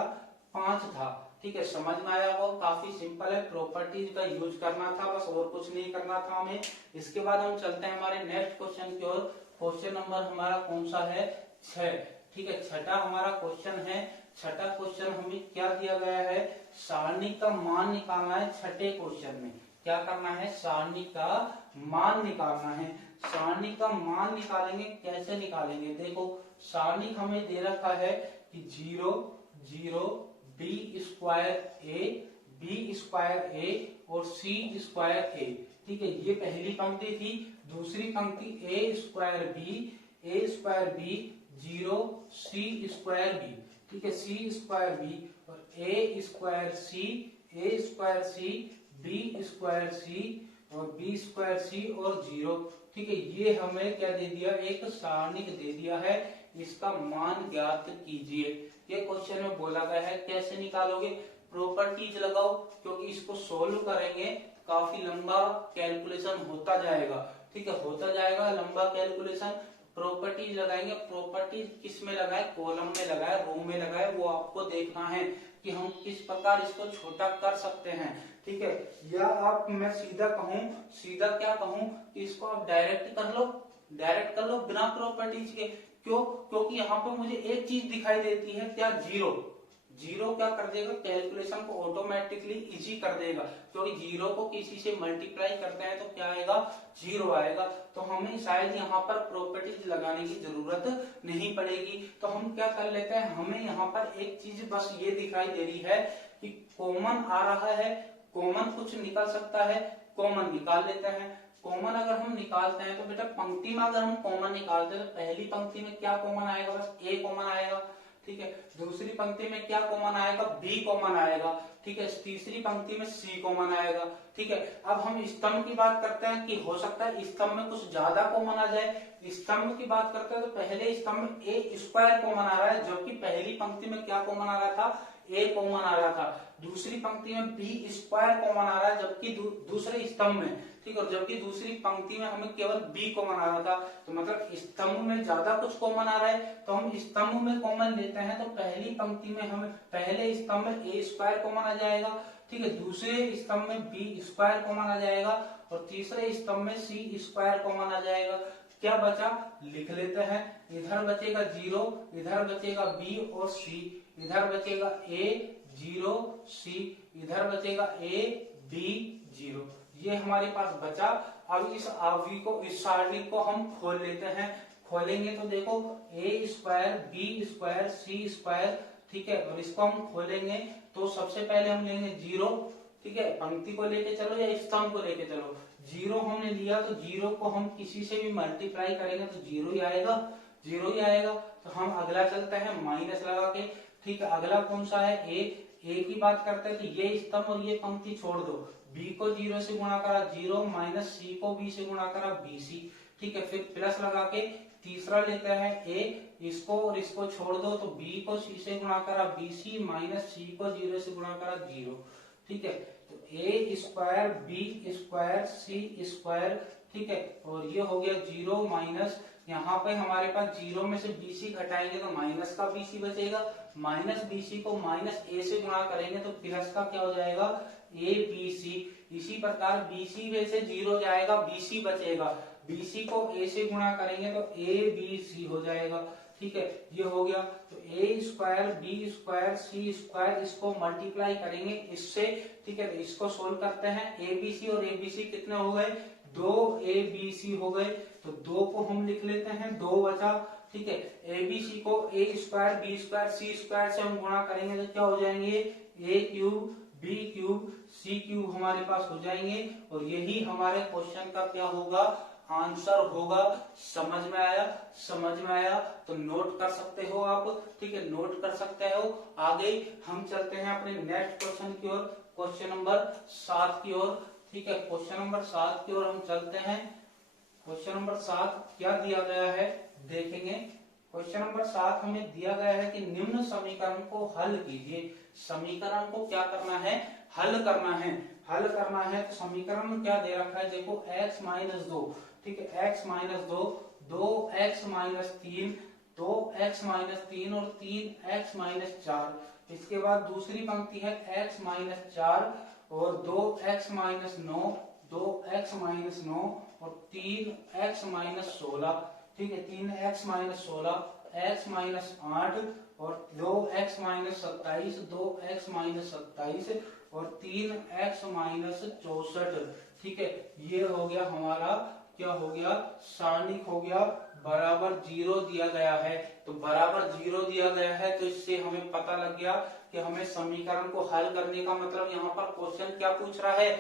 5 था। ठीक है, समझ में आया वो काफी सिंपल है, प्रॉपर्टीज का यूज करना था बस, और कुछ नहीं करना था हमें। इसके बाद हम चलते हैं हमारे नेक्स्ट क्वेश्चन की ओर। क्वेश्चन नंबर हमारा कौन सा है? 6। ठीक है, छठा हमारा क्वेश्चन है। छठा क्वेश्चन हमें क्या दिया गया है? सारणी का मान निकालना है। छठे क्वेश्चन में क्या करना है? सारणी का मान निकालना है। सारणी का मान निकालेंगे, कैसे निकालेंगे? देखो, सारणी हमें दे रखा है कि 0 0 बी स्क्वायर ए और सी स्क्वायर ए। ठीक है, ये पहली पंक्ति थी। दूसरी पंक्ति ए स्क्वायर बी 0 सी स्क्वायर बी। ठीक है, सी स्क्वायर बी और ए स्क्वायर सी बी स्क्वायर सी और बी स्क्वायर सी और 0। ठीक है, ये हमें क्या दे दिया? एक सारणिक दे दिया है। इसका मान ज्ञात कीजिए। ये क्वेश्चन में बोला गया है। कैसे निकालोगे? प्रॉपर्टीज लगाओ, क्योंकि इसको सोल्व करेंगे काफी लंबा कैलकुलेशन होता जाएगा। ठीक है, होता जाएगा लंबा कैलकुलेशन। प्रॉपर्टीज लगाएंगे। प्रॉपर्टीज किस में लगाए? कॉलम में लगाए, रो में लगाए, वो आपको देखना है कि हम किस प्रकार इसको छोटा कर सकते हैं। ठीक है, या आप मैं सीधा क्या कहूं कि इसको आप डायरेक्ट कर लो बिना प्रॉपर्टीज के। क्यों? क्योंकि यहाँ पे मुझे एक चीज दिखाई देती है, क्या? 0 जीरो क्या कर देगा, कैलकुलेशन को ऑटोमेटिकली इजी कर देगा, क्योंकि जीरो को किसी से मल्टीप्लाई करते हैं तो क्या आएगा, जीरो आएगा। तो हमें शायद यहाँ पर प्रॉपर्टीज लगाने की जरूरत नहीं पड़ेगी। तो हम क्या कर लेते हैं, हमें यहाँ पर एक चीज बस ये दिखाई दे रही है कि कॉमन आ रहा है, कॉमन कुछ निकल सकता है, कॉमन निकाल लेते हैं। कॉमन अगर हम निकालते हैं तो बेटा पंक्ति में अगर हम कॉमन निकालते हैं तो पहली पंक्ति में क्या कॉमन आएगा, बस ए कॉमन आएगा, ठीक है। दूसरी पंक्ति में क्या कॉमन आएगा, बी कॉमन आएगा, ठीक है। तीसरी पंक्ति में सी कॉमन आएगा, ठीक है। अब हम स्तंभ की बात करते हैं कि हो सकता है स्तंभ में कुछ ज्यादा कॉमन आ जाए। स्तंभ की बात करते हैं तो पहले स्तंभ में ए स्क्वायर कॉमन आ रहा है, जबकि पहली पंक्ति में क्या कॉमन आ रहा था, ए कॉमन आ रहा था। दूसरी पंक्ति में बी स्क्वायर कॉमन आ रहा है, जबकि दूसरे स्तंभ में, ठीक है, जबकि दूसरी पंक्ति में हमें केवल बी कॉमन आ रहा था। तो मतलब स्तंभ में ज्यादा कुछ कॉमन आ रहा है तो हम स्तंभ में कॉमन लेते हैं। तो पहली पंक्ति में हमें पहले स्तंभ में ए स्क्वायर कॉमन आ जाएगा, ठीक है। दूसरे स्तंभ में बी स्क्वायर कॉमन आ जाएगा और तीसरे स्तंभ में सी स्क्वायर कॉमन आ जाएगा। क्या बचा, लिख लेते हैं। इधर बचेगा जीरो, इधर बचेगा बी और सी, इधर बचेगा ए जीरो सी, इधर बचेगा ए बी जीरो। ये हमारे पास बचा। अब इस आवि को, इस सारणी को हम खोल लेते हैं। खोलेंगे तो देखो ए स्क्वायर बी स्क्वायर सी स्क्वायर, ठीक है। और इसको हम खोलेंगे तो सबसे पहले हम लेंगे जीरो, ठीक है। पंक्ति को लेके चलो या स्तंभ को लेके चलो। जीरो हमने लिया तो जीरो को हम किसी से भी मल्टीप्लाई करेंगे तो जीरो ही आएगा, जीरो ही आएगा। तो हम अगला चलते हैं माइनस लगा के, ठीक है। अगला कौन सा है, ए की बात करते हैं तो ये स्तंभ और ये पंक्ति छोड़ दो। बी को जीरो से गुणा करा जीरो, माइनस सी को बी से गुणा करा बी सी, ठीक है। फिर प्लस लगा के तीसरा लेते हैं ए, इसको और इसको छोड़ दो तो बी को सी से गुणा करा बी सी, माइनस सी को जीरो से गुणा करा जीरो, ठीक है। तो ए स्क्वायर बी स्क्वायर सी स्क्वायर, ठीक है। और ये हो गया जीरो माइनस, यहाँ पे हमारे पास जीरो में से बीसी घटाएंगे तो माइनस का बीसी बचेगा, माइनस बीसी को माइनस ए से गुणा करेंगे तो प्लस का क्या हो जाएगा, ए बी सी। इसी प्रकार बीसी में से जीरो जाएगा, बीसी बचेगा, बीसी को ए से गुणा करेंगे तो ए बी सी हो जाएगा, ठीक है। ये हो गया। तो ए स्क्वायर बी स्क्वायर सी स्क्वायर, इसको मल्टीप्लाई करेंगे इससे, ठीक है। तो इसको सोल्व करते हैं। ए बी सी और ए बी सी कितने हो गए, दो ए बी सी हो गए। तो दो को हम लिख लेते हैं, दो बचा, ठीक है। ए बी सी को ए स्क्वायर बी स्क्वायर सी स्क्वायर से हम गुणा करेंगे तो क्या हो जाएंगे, ए cube B cube C cube हमारे पास हो जाएंगे। और यही हमारे क्वेश्चन का क्या होगा, आंसर होगा। समझ में आया, समझ में आया तो नोट कर सकते हो आप, ठीक है, नोट कर सकते हो। आगे हम चलते हैं अपने नेक्स्ट क्वेश्चन की ओर, क्वेश्चन नंबर 7 की ओर, ठीक है। क्वेश्चन नंबर 7 की ओर हम चलते हैं। क्वेश्चन नंबर 7 क्या दिया गया है देखेंगे। क्वेश्चन नंबर 7 हमें दिया गया है कि निम्न समीकरण को हल कीजिए। समीकरण को क्या करना है, हल करना है। हल करना है तो समीकरण में क्या दे रखा है, देखो x माइनस 2, ठीक है। x minus 2, 2x minus 3, 2x minus 3 और 3x माइनस 4। इसके बाद दूसरी पंक्ति है x माइनस 4 और 2x माइनस 9, 2x माइनस 9 और 3x माइनस 16, ठीक है। 3x माइनस 16, x माइनस 8 और 2x माइनस 27, 2x माइनस 27 और 3x माइनस 64, ठीक है। ये हो गया हमारा, क्या हो गया, सारणिक हो गया। बराबर जीरो दिया गया है, तो बराबर जीरो दिया गया है तो इससे हमें पता लग गया कि हमें समीकरण को हल करने का मतलब, यहाँ पर क्वेश्चन क्या पूछ रहा है,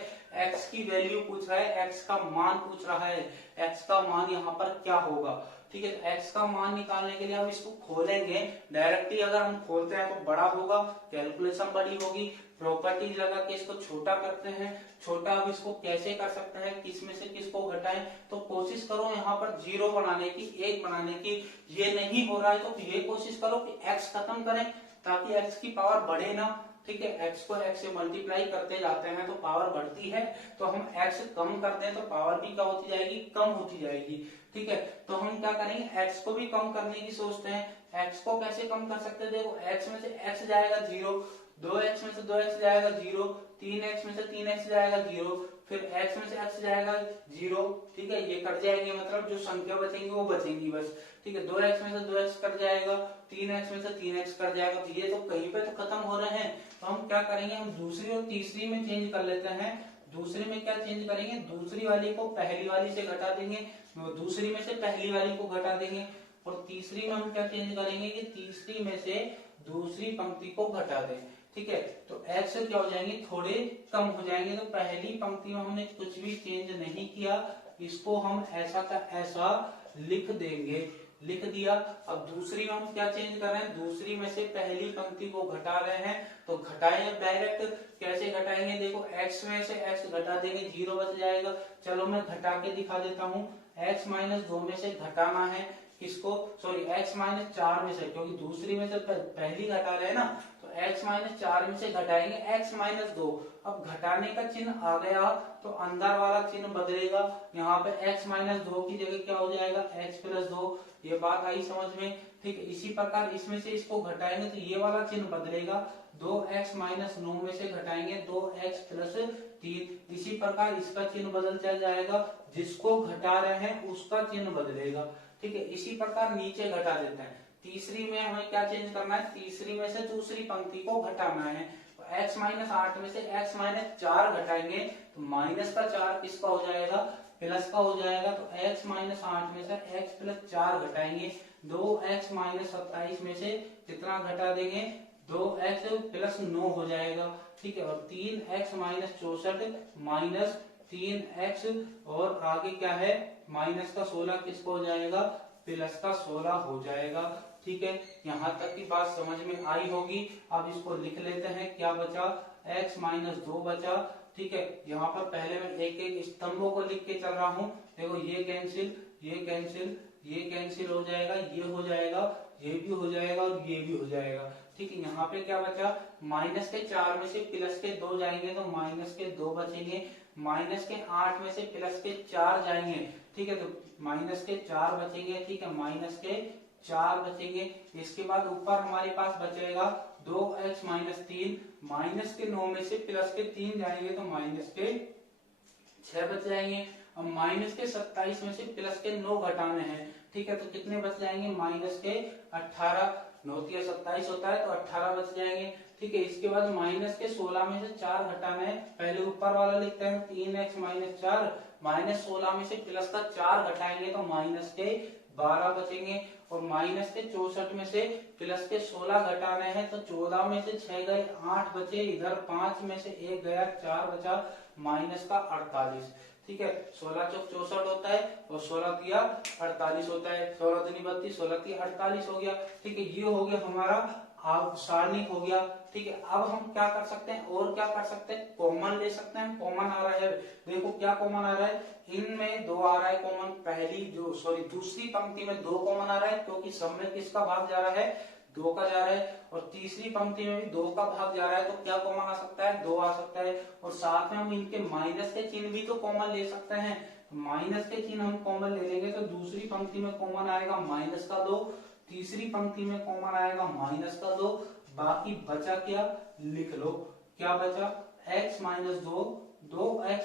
x की वैल्यू पूछ रहा है, x का मान पूछ रहा है। x का मान यहाँ पर क्या होगा, ठीक है। x का मान निकालने के लिए हम इसको खोलेंगे। डायरेक्टली अगर हम खोलते हैं तो बड़ा होगा, कैलकुलेशन बड़ी होगी। प्रॉपर्टीज लगा के इसको छोटा करते हैं, छोटा। अब इसको कैसे कर सकते हैं, किस में से किसको घटाएं, तो कोशिश करो यहाँ पर जीरो बनाने की, एक बनाने की। ये नहीं हो रहा है तो ये कोशिश करो कि x खत्म करें ताकि x की पावर बढ़े ना, ठीक है। x को x से मल्टीप्लाई करते जाते हैं तो पावर बढ़ती है, तो हम x कम कर दें तो पावर भी क्या होती जाएगी, कम होती जाएगी, ठीक है। तो हम क्या करेंगे, x को भी कम करने की सोचते हैं। x को कैसे कम कर सकते हैं, देखो x में से x जाएगा जीरो 2x में से 2x जाएगा 0, 3x में से 3x जाएगा 0, फिर x में से x जाएगा 0, ठीक है, ये कट जाएंगे, मतलब जो संख्या बचेंगी वो बचेंगी बस, ठीक है। 2x में से 2x कट जाएगा, 3x में से 3x कट जाएगा, तो ये तो कहीं पे तो खत्म हो रहे हैं, तो हम क्या करेंगे, हम दूसरी और तीसरी में चेंज कर लेते हैं। दूसरी में क्या चेंज करेंगे, दूसरी वाली को पहली वाली से घटा देंगे, दूसरी में से पहली वाली को घटा देंगे, और तीसरी में हम क्या चेंज करेंगे कि तीसरी में से दूसरी पंक्ति को घटा दें, ठीक है। तो x क्या हो जाएंगे, थोड़े कम हो जाएंगे। तो पहली पंक्ति में हमने कुछ भी चेंज नहीं किया, इसको हम ऐसा का ऐसा लिख देंगे, लिख दिया। अब दूसरी में हम क्या चेंज कर रहे हैं, दूसरी में से पहली पंक्ति को घटा रहे हैं, तो घटाएं डायरेक्ट, कैसे घटाएंगे, देखो x में से x घटा देंगे, 0 बच जाएगा। चलो मैं घटा के दिखा देता हूँ, x - 2 में से घटाना है किसको, सॉरी x - 4 में से, क्योंकि दूसरी में से पहली घटा रहे हैं ना, तो x - 4 में से घटाएंगे x - 2। अब घटाने का चिन्ह आ गया तो अंदर वाला चिन्ह बदलेगा, यहाँ पे x - 2 की जगह क्या हो जाएगा, x + 2। ये बात आई समझ में, ठीक है। इसी प्रकार इसमें से इसको घटाएंगे तो ये वाला चिन्ह बदलेगा, 2x - 9 में से घटाएंगे 2x + 3। इसी प्रकार इसका चिन्ह बदल जाएगा, जिसको घटा रहे हैं उसका चिन्ह बदलेगा, ठीक है। इसी प्रकार नीचे घटा देते हैं। तीसरी में हमें क्या चेंज करना है, तीसरी में से दूसरी पंक्ति को घटाना है, तो x - 8 में से x - 4 घटाएंगे, तो माइनस का 4 किसका हो जाएगा, प्लस का हो जाएगा। तो x - 8 में से x + 4 घटाएंगे, 2x - 27 में से कितना घटा देंगे, 2x + 9 हो जाएगा, ठीक है। और 3x - 64 - 3x, और आगे क्या है, माइनस का 16 किसको हो जाएगा, प्लस का 16 हो जाएगा, ठीक है। यहाँ तक की बात समझ में आई होगी। अब इसको लिख लेते हैं, क्या बचा, x - 2 बचा, ठीक है। यहाँ पर पहले मैं एक एक स्तंभों को लिख के चल रहा हूँ, देखो ये कैंसिल, ये कैंसिल, ये कैंसिल हो जाएगा, ये हो जाएगा, ये भी हो जाएगा, और ये भी हो जाएगा, ठीक है। यहाँ पे क्या बचा, -4 में से +2 जाएंगे तो -2 बचेंगे, -8 में से +4 जाएंगे, ठीक है, तो -4 बचेंगे, ठीक है, -4 बचेंगे। इसके बाद ऊपर हमारे पास बचेगा 2x - 3, -9 में से +3 जाएंगे तो -6 बच जाएंगे। अब -27 में से +9 घटाने हैं, ठीक है, तो कितने बच जाएंगे, -18, 9 × 27 होता है, तो 18 बच जाएंगे, ठीक है। इसके बाद -16 में से 4 घटाना है, पहले ऊपर वाला लिखते हैं, 3x - 4, -16 में से प्लस का 4 घटाएंगे तो -12 बचेंगे, और -64 में से +16 घटाने हैं, तो 14 में से 6 गए, 8 बचे, इधर 5 में से 1 गया, 4 बचा, -48, ठीक है। 16 चौक 64 होता है, और 16 तिया 48 होता है, 16 दूनी 32, 16 तिया 48 हो गया, ठीक है। ये हो गया हमारा सारणिक हो गया, ठीक है। अब हम क्या कर सकते हैं, और क्या कर सकते हैं, कॉमन ले सकते हैं। कॉमन आ रहा है, देखो क्या कॉमन आ रहा है, इनमें 2 आ रहा है कॉमन, पहली जो सॉरी दूसरी पंक्ति में 2 कॉमन आ रहा है, क्योंकि सब में किसका भाग जा रहा है, 2 का जा रहा है, और तीसरी पंक्ति में भी 2 का भाग जा रहा है, तो क्या कॉमन आ सकता है, 2 आ सकता है। और साथ में हम इनके माइनस के चिन्ह भी तो कॉमन ले सकते हैं, तो माइनस के चिन्ह हम कॉमन ले लेंगे, तो दूसरी पंक्ति में कॉमन आएगा -2, तीसरी पंक्ति में कॉमन आएगा -2, बाकी बचा क्या, लिख लो, क्या बचा, x - 2, 2x -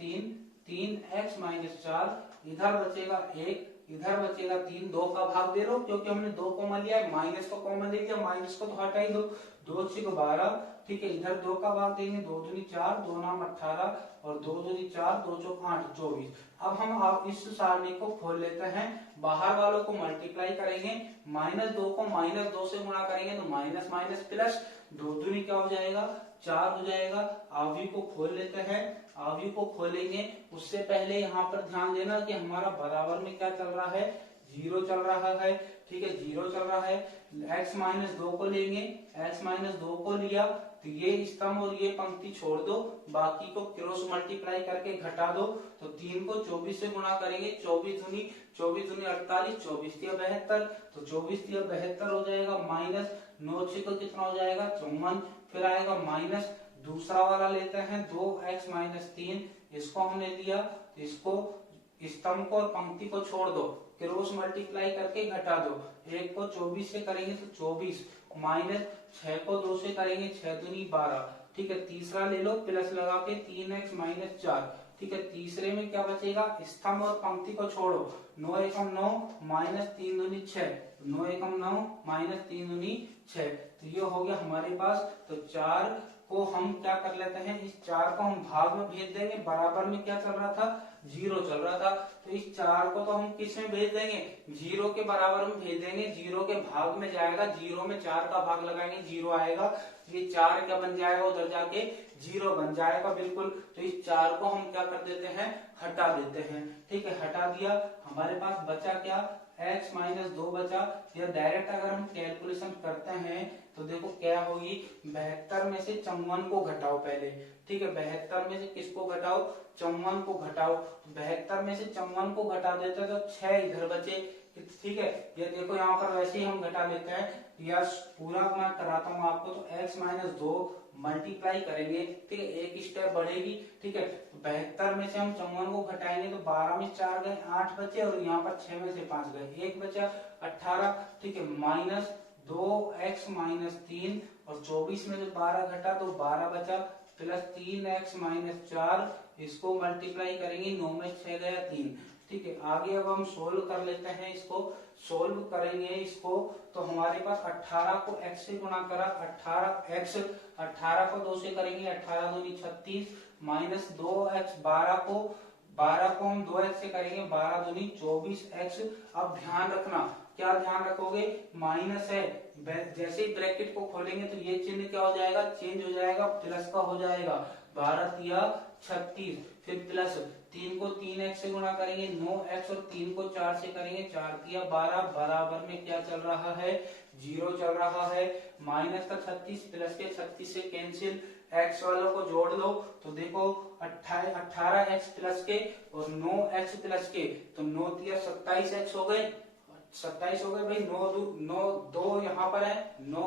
3, 3x - 4, इधर बचेगा 1, इधर बचेगा 3, 2 का भाग दे लो, क्योंकि हमने 2 कॉमन लिया है, माइनस को कॉमन ले लिया, माइनस को तो हटा ही दो, 2 × 12, ठीक है। इधर 2 का भाग देंगे, 2 दूनी 4, 2 नाम 18, और 2 दूनी 4, 2 चौक 8, 24। अब हम आप इस सारणी को खोल लेते हैं, बाहर वालों को मल्टीप्लाई करेंगे, -2 को -2 से गुणा करेंगे तो माइनस माइनस प्लस, 2 दूनी क्या हो जाएगा, 4 हो जाएगा। आवि को खोल लेते हैं, आवि को खोलेंगे, उससे पहले यहाँ पर ध्यान देना कि हमारा बराबर में क्या चल रहा है, 0 चल रहा है, ठीक है, 0 चल रहा है। x - 2 को लेंगे, x - 2 को लिया, तो ये स्तंभ और ये पंक्ति छोड़ दो, बाकी को क्रॉस मल्टीप्लाई करके घटा दो, तो 3 को 24 से गुणा करेंगे, 24 दूनी 48, 24 तिया 72, तो 24 तिया 72 हो जाएगा, माइनस 9 को कितना हो जाएगा, 54, फिर आएगा माइनस, दूसरा वाला लेते हैं 2x - 3, इसको हमने लिया, इसको स्तंभ को और पंक्ति को छोड़ दो, क्रॉस मल्टीप्लाई करके घटा दो, 1 को 24 से करेंगे तो 24, माइनस 6 को 2 से करेंगे 6 दूनी 12, ठीक है। तीसरा ले लो प्लस लगा के 3x माइनस 4, ठीक है। तीसरे में क्या बचेगा, स्तंभ और पंक्ति को छोड़ो, 9 एकम 9 माइनस 3 दूनी 6, 9 एकम 9 माइनस 3 दूनी 6, तो ये हो गया हमारे पास। तो 4 को हम क्या कर लेते हैं, इस 4 को हम भाग में भेज देंगे, बराबर में क्या चल रहा था, 0 चल रहा था, तो इस 4 को तो हम किस में भेज देंगे, 0 के बराबर में भेज देंगे, 0 के भाग में जाएगा, 0 में 4 का भाग लगाएंगे 0 आएगा, ये 4 क्या बन जाएगा, उधर जाके 0 बन जाएगा बिल्कुल। तो इस 4 को हम क्या कर देते हैं, हटा देते हैं, ठीक है। हटा दिया, हमारे पास बचा क्या, x माइनस 2 बचा। या डायरेक्ट अगर हम कैलकुलेशन करते हैं तो देखो क्या होगी, 72 में से 54 को घटाओ पहले, ठीक है। 72 में से किसको घटाओ, 54 को घटाओ, 72 में से 54 को घटा देते तो 6 इधर बचे, ठीक है। ये देखो यहाँ पर वैसे ही हम घटा लेते हैं, या पूरा मैं कराता हूँ आपको, तो x माइनस 2 मल्टीप्लाई करेंगे, ठीक है, एक स्टेप बढ़ेगी, ठीक है। 72 में से हम 54 को घटाएंगे तो 12 में 4 गए 8 बचे, और यहाँ पर 6 में से 5 गए 1 बचा 18, ठीक है। माइनस 2x माइनस 3, और 24 में से 12 घटा तो 12 बचा, प्लस 3x माइनस 4, इसको मल्टीप्लाई करेंगे, 9 में 6 गया 3, ठीक है। आगे अब हम सोल्व कर लेते हैं, इसको सोल्व करेंगे इसको, तो हमारे पास 18 को x से गुणा करा, 18 को 2 से करेंगे, 18 दूनी 36, माइनस 2x, 12 को हम 2x से करेंगे, 12 दूनी 24x। अब ध्यान रखना, क्या ध्यान रखोगे, माइनस है, जैसे ही ब्रैकेट को खोलेंगे तो ये चिन्ह क्या हो जाएगा, चेंज हो जाएगा, प्लस का हो जाएगा, 12 तिया 36, फिर प्लस 3 को 3x से गुणा करेंगे 9x, और 3 को 4 से करेंगे 4 तिया 12, बराबर में क्या चल रहा है, 0 चल रहा है। माइनस का 36 प्लस के 36 से कैंसिल, x वालों को जोड़ दो, तो देखो 18x प्लस के और 9x प्लस के, तो 9 तिया 27x हो गए, 27 हो गए भाई, 9 2 यहाँ पर है, 9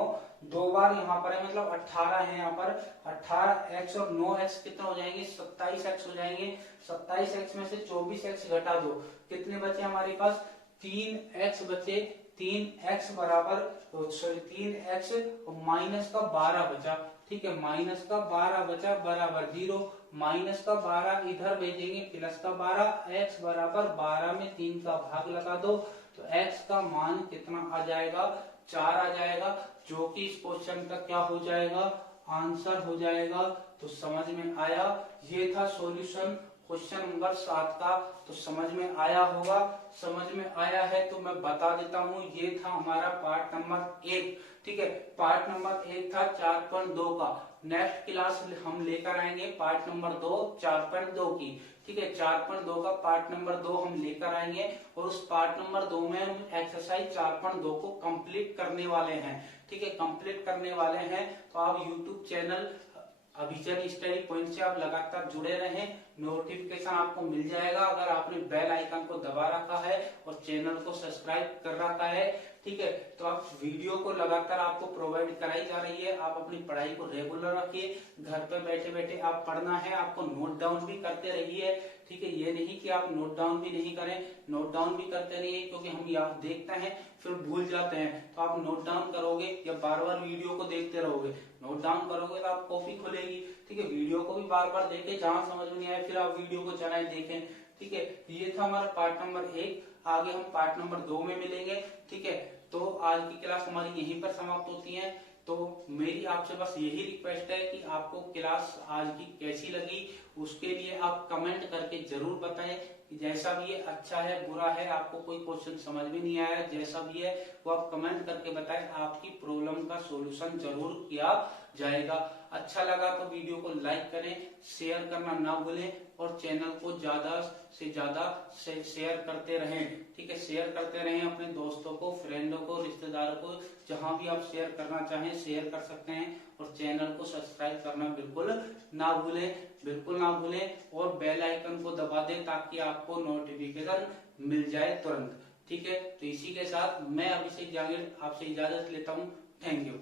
2 बार यहाँ पर है, मतलब 18 है यहाँ पर, 18x और 9x कितना हो जाएंगे, 27x हो जाएंगे। 27x में से 24x घटा दो, कितने बचे हमारे पास, 3x बचे, 3x बराबर, सॉरी 3x और माइनस का 12 बचा, ठीक है। माइनस का 12 बचा बराबर 0, माइनस का 12 इधर भेजेंगे, प्लस का 12, x बराबर 12 में 3 का भाग लगा दो, तो x का मान कितना आ जाएगा, 4 आ जाएगा, जो कि इस क्वेश्चन का क्या हो जाएगा, आंसर हो जाएगा। तो समझ में आया, ये था सॉल्यूशन क्वेश्चन नंबर 7 का, तो समझ में आया होगा। समझ में आया है तो मैं बता देता हूँ, ये था हमारा पार्ट नंबर 1, ठीक है। पार्ट नंबर 1 था 4.2 का, नेक्स्ट क्लास हम लेकर आएंगे पार्ट नंबर 2 4.2 की, ठीक है। 4.2 का पार्ट नंबर 2 हम लेकर आएंगे, और उस पार्ट नंबर 2 में हम एक्सरसाइज 4.2 को कंप्लीट करने वाले हैं, ठीक है, कंप्लीट करने वाले हैं। तो आप यूट्यूब चैनल अभिचन स्टडी पॉइंट से आप लगातार जुड़े रहें, नोटिफिकेशन आपको मिल जाएगा अगर आपने बेल आइकन को दबा रखा है और चैनल को सब्सक्राइब कर रखा है, ठीक है। तो आप वीडियो को लगातार आपको प्रोवाइड कराई जा रही है, आप अपनी पढ़ाई को रेगुलर रखिए, घर पे बैठे बैठे आप पढ़ना है, आपको नोट डाउन भी करते रहिए, ठीक है। ये नहीं कि आप नोट डाउन भी नहीं करें, नोट डाउन भी करते रहिए, क्योंकि हम यहाँ देखते हैं फिर भूल जाते हैं, तो आप नोट डाउन करोगे या बार बार वीडियो को देखते रहोगे, नोट डाउन करोगे तो आप कॉपी खुलेगी, ठीक है। वीडियो को भी बार बार देखें, जहां समझ में नहीं आए फिर आप वीडियो को चलाएं देखें, ठीक है। ये था हमारा पार्ट नंबर 1, आगे हम पार्ट नंबर 2 में मिलेंगे, ठीक है। तो आज की क्लास हमारी यहीं पर समाप्त होती है। तो मेरी आपसे बस यही रिक्वेस्ट है कि आपको क्लास आज की कैसी लगी, उसके लिए आप कमेंट करके जरूर बताएं, जैसा भी है, अच्छा है बुरा है, आपको कोई क्वेश्चन समझ में नहीं आया, जैसा भी है वो आप कमेंट करके बताएं, आपकी प्रॉब्लम का सॉल्यूशन जरूर किया जाएगा। अच्छा लगा तो वीडियो को लाइक करें, शेयर करना ना भूलें, और चैनल को ज्यादा से ज्यादा शेयर करते रहें, ठीक है। शेयर करते रहें अपने दोस्तों को, फ्रेंडों को, रिश्तेदारों को, जहां भी आप शेयर करना चाहें शेयर कर सकते हैं, और चैनल को सब्सक्राइब करना बिल्कुल ना भूलें, बिल्कुल ना भूलें, और बेल आइकन को दबा दें ताकि आपको नोटिफिकेशन मिल जाए तुरंत, ठीक है। तो इसी के साथ मैं अभिषेक जांगिड़ आपसे इजाजत लेता हूँ, थैंक यू।